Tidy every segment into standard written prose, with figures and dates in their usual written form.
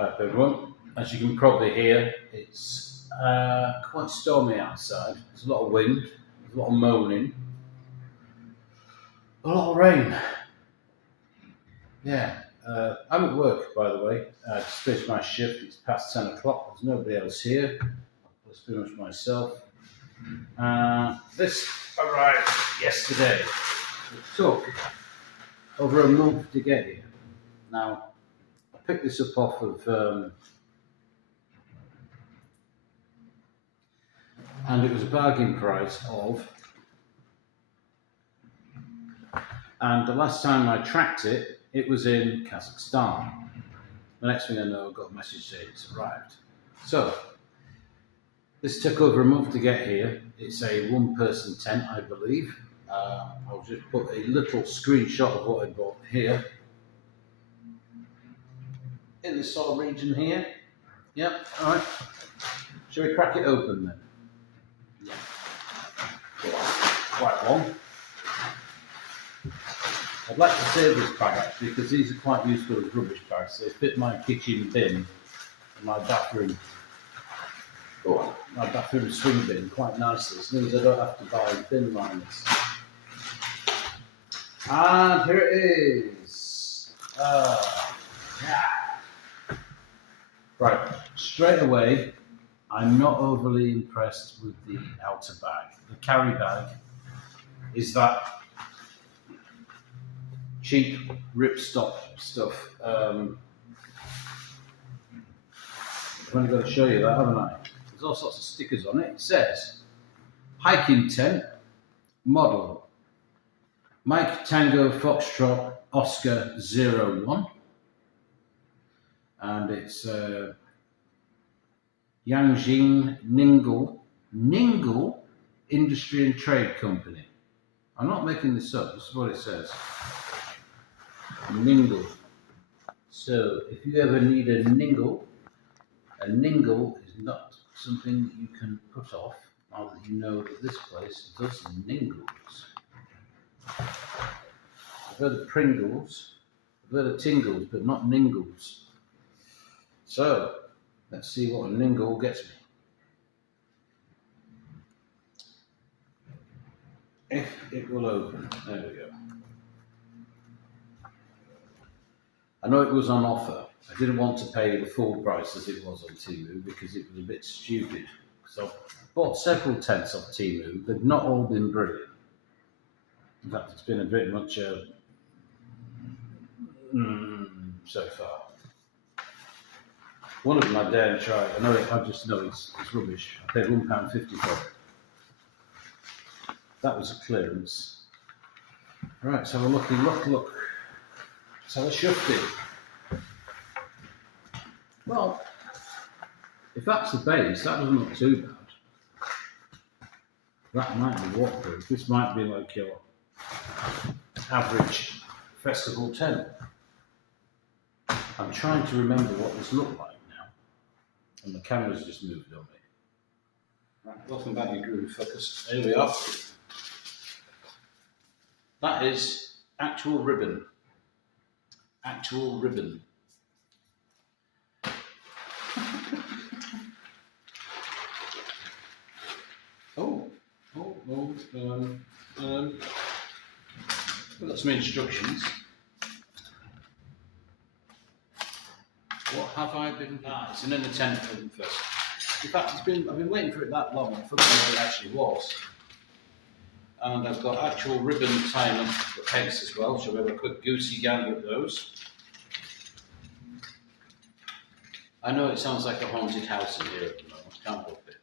Hi everyone, as you can probably hear, it's quite stormy outside. There's a lot of wind, there's a lot of moaning, a lot of rain. Yeah, I'm at work, by the way. I just finished my shift. It's past 10 o'clock. There's nobody else here. It's pretty much myself. This arrived yesterday. It took over a month to get here. Now, I picked this up off of and it was a bargain price of, and the last time I tracked it, it was in Kazakhstan. The next thing I know, I got a message saying it's arrived. So, this took over a month to get here. It's a one-person tent, I believe. I'll just put a little screenshot of what I bought here. In this sort of region here. Yep, alright. Shall we crack it open then? Yeah. Quite long. I'd like to save this bag actually because these are quite useful as rubbish bags. They fit my kitchen bin and my bathroom swing bin quite nicely. This means I don't have to buy bin liners. And here it is. Yeah. Right, straight away, I'm not overly impressed with the outer bag. The carry bag is that cheap ripstop stuff. I've only got to show you that, haven't I? There's all sorts of stickers on it. It says, hiking tent, model, Mike Tango Foxtrot Oscar 01. And it's Yanjing Ningbo Industry and Trade Company. I'm not making this up, this is what it says. Ningbo. So if you ever need a ningle is not something you can put off now that you know that this place does ningles. I've heard of Pringles, I've heard of tingles, but not ningles. So let's see what a ningle gets me. If it will open, there we go. I know it was on offer. I didn't want to pay the full price as it was on Temu because it was a bit stupid. So I bought several tents off Temu. They've not all been brilliant. In fact, it's been a bit much so far. One of them I daren't try. I just know it's rubbish. I paid £1.50 for it. That was a clearance. Right, so we're looking, look. So I shoved it. Well, if that's the base, that doesn't look too bad. That might be waterproof. This might be like your average festival tent. I'm trying to remember what this looked like now. And the camera's just moved on me. Right, welcome back, you groove focus. Here we are. That is actual ribbon. Actual ribbon. We've got some instructions. What have I been? It's an inner tent first. In fact, I've been waiting for it that long. I forgot what it actually was. And I've got actual ribbon tying up the pegs as well. Shall we have a quick goosey gander at those? I know it sounds like a haunted house in here at the moment. Can't help it.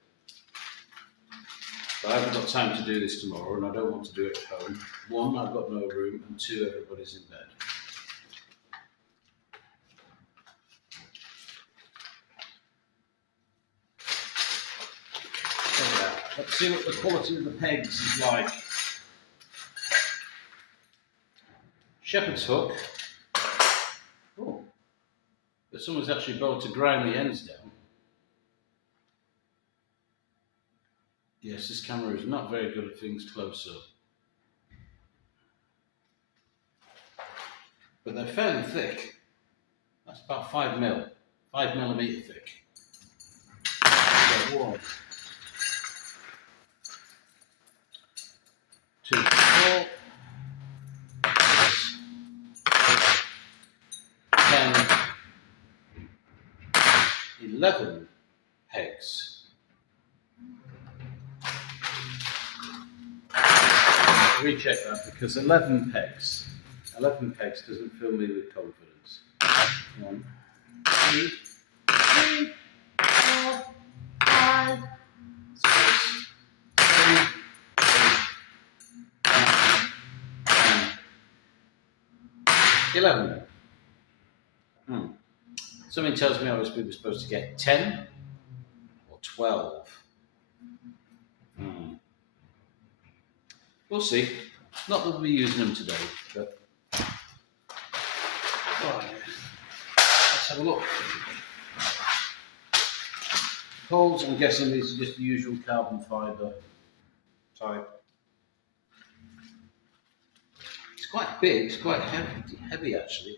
But I haven't got time to do this tomorrow, and I don't want to do it at home. One, I've got no room, and two, everybody's in bed. Let's see what the quality of the pegs is like. Shepherd's hook. Oh, but someone's actually bothered to grind the ends down. Yes, this camera is not very good at things close up. But they're fairly thick. That's about 5mm. 5mm thick. So 1, 2, 4, 6, 10, 11 pegs. Recheck that because 11 pegs doesn't fill me with confidence. 1, 2, 3, 4, 5, 6, 7, 8, 9, 10, 11. Something tells me we were supposed to get 10 or 12. We'll see. Not that we'll be using them today, but right. Let's have a look. Poles, I'm guessing these are just the usual carbon fibre type. It's quite big, it's quite heavy actually,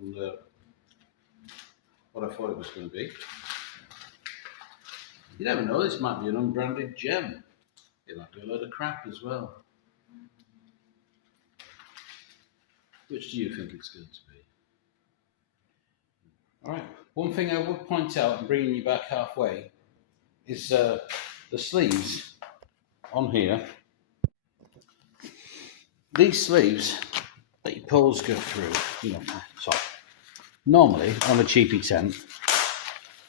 on what I thought it was going to be. You never know, this might be an unbranded gem. It might be a load of crap as well. Which do you think it's going to be? Alright, one thing I would point out, and bringing you back halfway, is the sleeves on here. These sleeves that your poles go through, normally on a cheapy tent,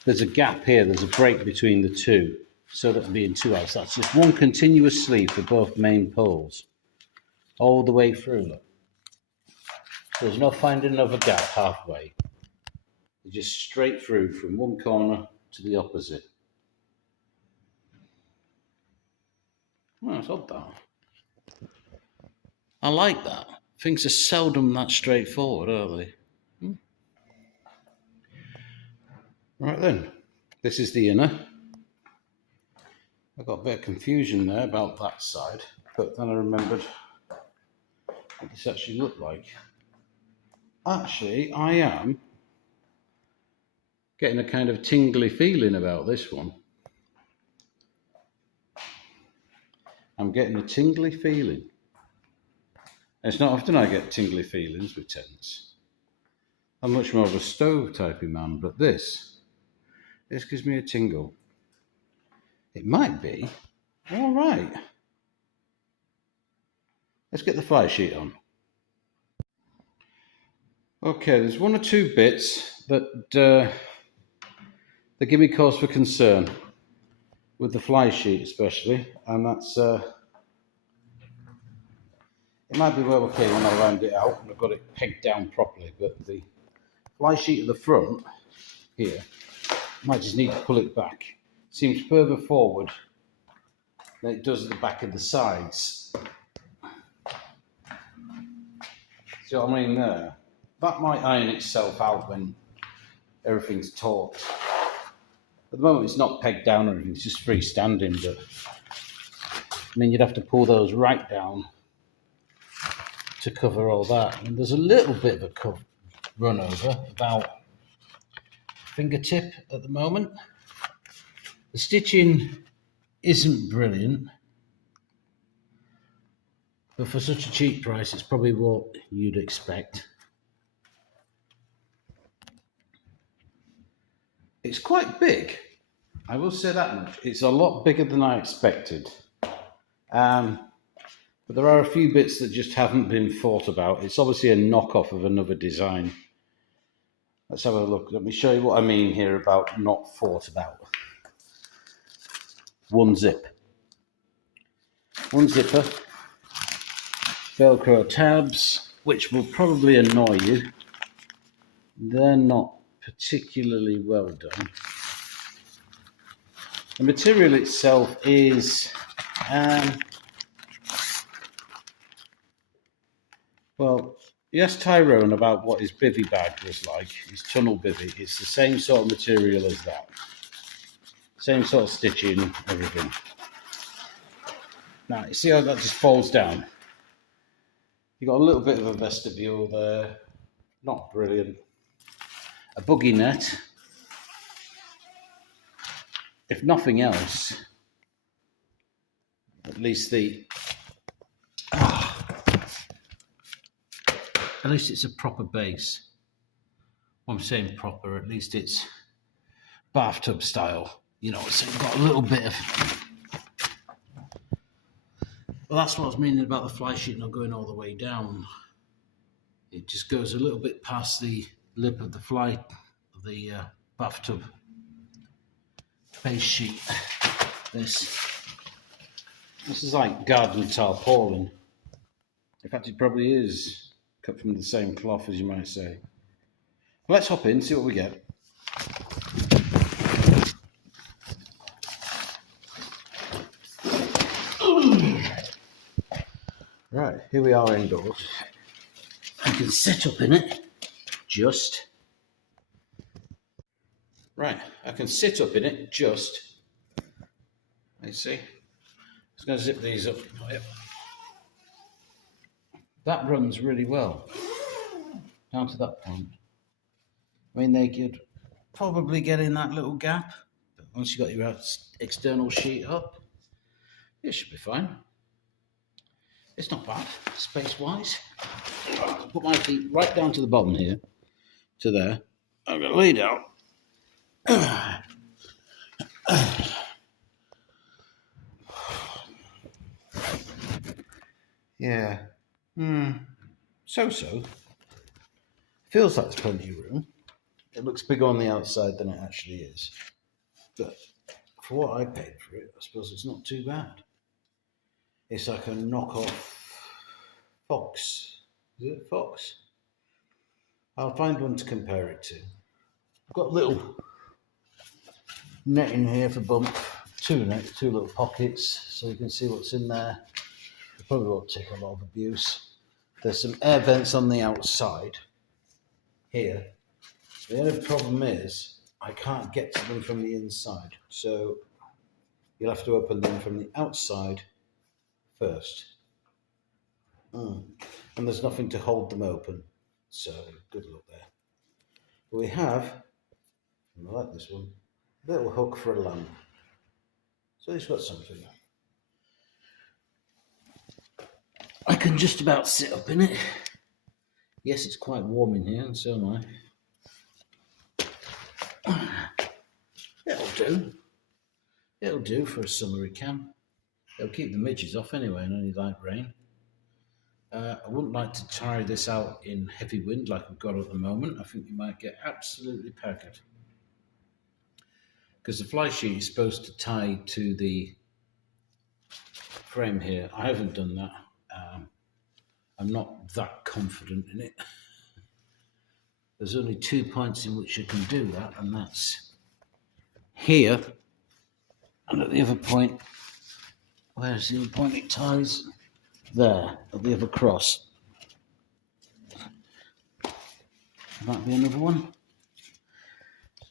there's a gap here, there's a break between the two, so that'll be in 2 halves. That's just one continuous sleeve for both main poles, all the way through. Look. So there's no finding another gap halfway. It's just straight through from one corner to the opposite. Well, it's odd that. I like that. Things are seldom that straightforward, are they? Right then, this is the inner. I got a bit of confusion there about that side, but then I remembered what this actually looked like. Actually, I am getting a kind of tingly feeling about this one. I'm getting a tingly feeling. It's not often I get tingly feelings with tents. I'm much more of a stove typey man, but this gives me a tingle. It might be all right. Let's get the fly sheet on. Okay, there's one or two bits that give me cause for concern with the fly sheet especially, and that's it might be well okay when I round it out and I've got it pegged down properly, but the fly sheet at the front here, might just need to pull it back. It seems further forward than it does at the back of the sides. See what I mean there? That might iron itself out when everything's taut. At the moment it's not pegged down or anything, it's just freestanding, but I mean you'd have to pull those right down to cover all that. And there's a little bit of a run over, about fingertip at the moment. The stitching isn't brilliant, but for such a cheap price it's probably what you'd expect. It's quite big, I will say that much. It's a lot bigger than I expected. But there are a few bits that just haven't been thought about. It's obviously a knockoff of another design. Let's have a look. Let me show you what I mean here about not thought about. One zipper, Velcro tabs, which will probably annoy you. They're not particularly well done. The material itself is, well, you asked Tyrone about what his bivvy bag was like, his tunnel bivvy. It's the same sort of material as that. Same sort of stitching, everything. Now, you see how that just folds down? You've got a little bit of a vestibule there. Not brilliant. A buggy net if nothing else, at least it's a proper base. Well, I'm saying proper, at least it's bathtub style. You know, it's got a little bit of... Well, that's what I was meaning about the fly sheet not going all the way down. It just goes a little bit past the lip of the bathtub base sheet. This is like garden tarpaulin. In fact, it probably is cut from the same cloth, as you might say. Let's hop in, see what we get. Right, here we are indoors. I can sit up in it, just. Right, I can sit up in it, just. Let's see. Just going to zip these up. Yep. That runs really well, down to that point. I mean, they could probably get in that little gap, but once you've got your external sheet up, it should be fine. It's not bad, space-wise. I'll put my feet right down to the bottom here, to there. I'm going to lay down. Yeah. So-so. Feels like there's plenty of room. It looks bigger on the outside than it actually is. But for what I paid for it, I suppose it's not too bad. It's like a knockoff Fox. Is it Fox? I'll find one to compare it to. I've got a little net in here for bump. Two little pockets, so you can see what's in there. It probably won't take a lot of abuse. There's some air vents on the outside here. The only problem is I can't get to them from the inside, so you'll have to open them from the outside first. And there's nothing to hold them open, so good luck there. But we have, and I like this one, a little hook for a lamp. So it's got something. I can just about sit up in it. Yes, it's quite warm in here, and so am I. It'll do. It'll do for a summery camp. It'll keep the midges off anyway in any light rain. I wouldn't like to try this out in heavy wind like we've got at the moment. I think you might get absolutely peckered. Because the fly sheet is supposed to tie to the frame here. I haven't done that. I'm not that confident in it. There's only 2 points in which you can do that, and that's here, and at the other point, where's the other point it ties? There, at the other cross. Might be another one.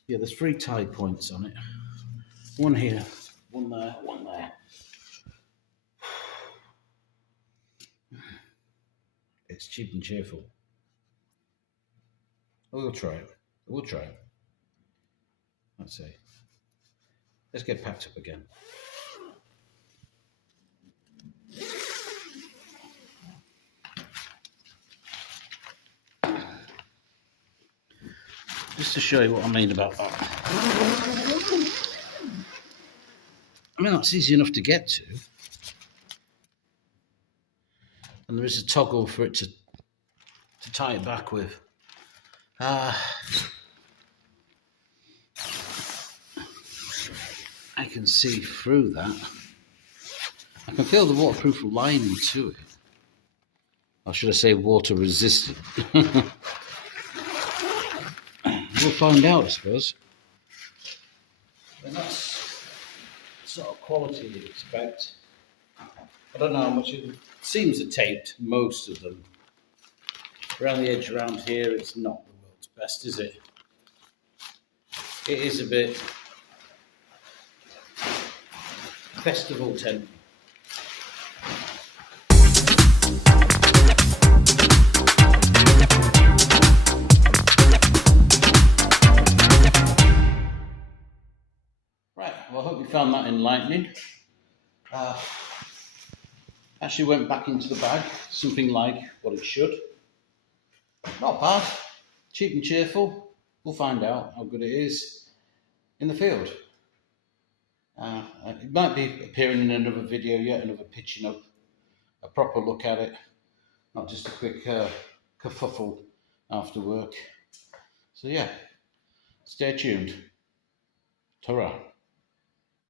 Yeah, there's 3 tie points on it. One here, one there, one there. It's cheap and cheerful. We'll try it. We'll try it. Let's see. Let's get packed up again. Just to show you what I mean about that. I mean, that's easy enough to get to. And there is a toggle for it to tie it back with. I can see through that. I can feel the waterproof lining to it. Or should I say water resistant? We'll find out, I suppose. And that's the sort of quality you'd expect. I don't know how much it seems to taped, most of them. Around the edge around here, it's not the world's best, is it? It is a bit festival tent. Right, well, found that enlightening. Actually went back into the bag, something like what it should. Not bad, cheap and cheerful. We'll find out how good it is in the field. It might be appearing in another video yet, another pitching up, a proper look at it, not just a quick kerfuffle after work. So yeah, stay tuned. Ta-ra.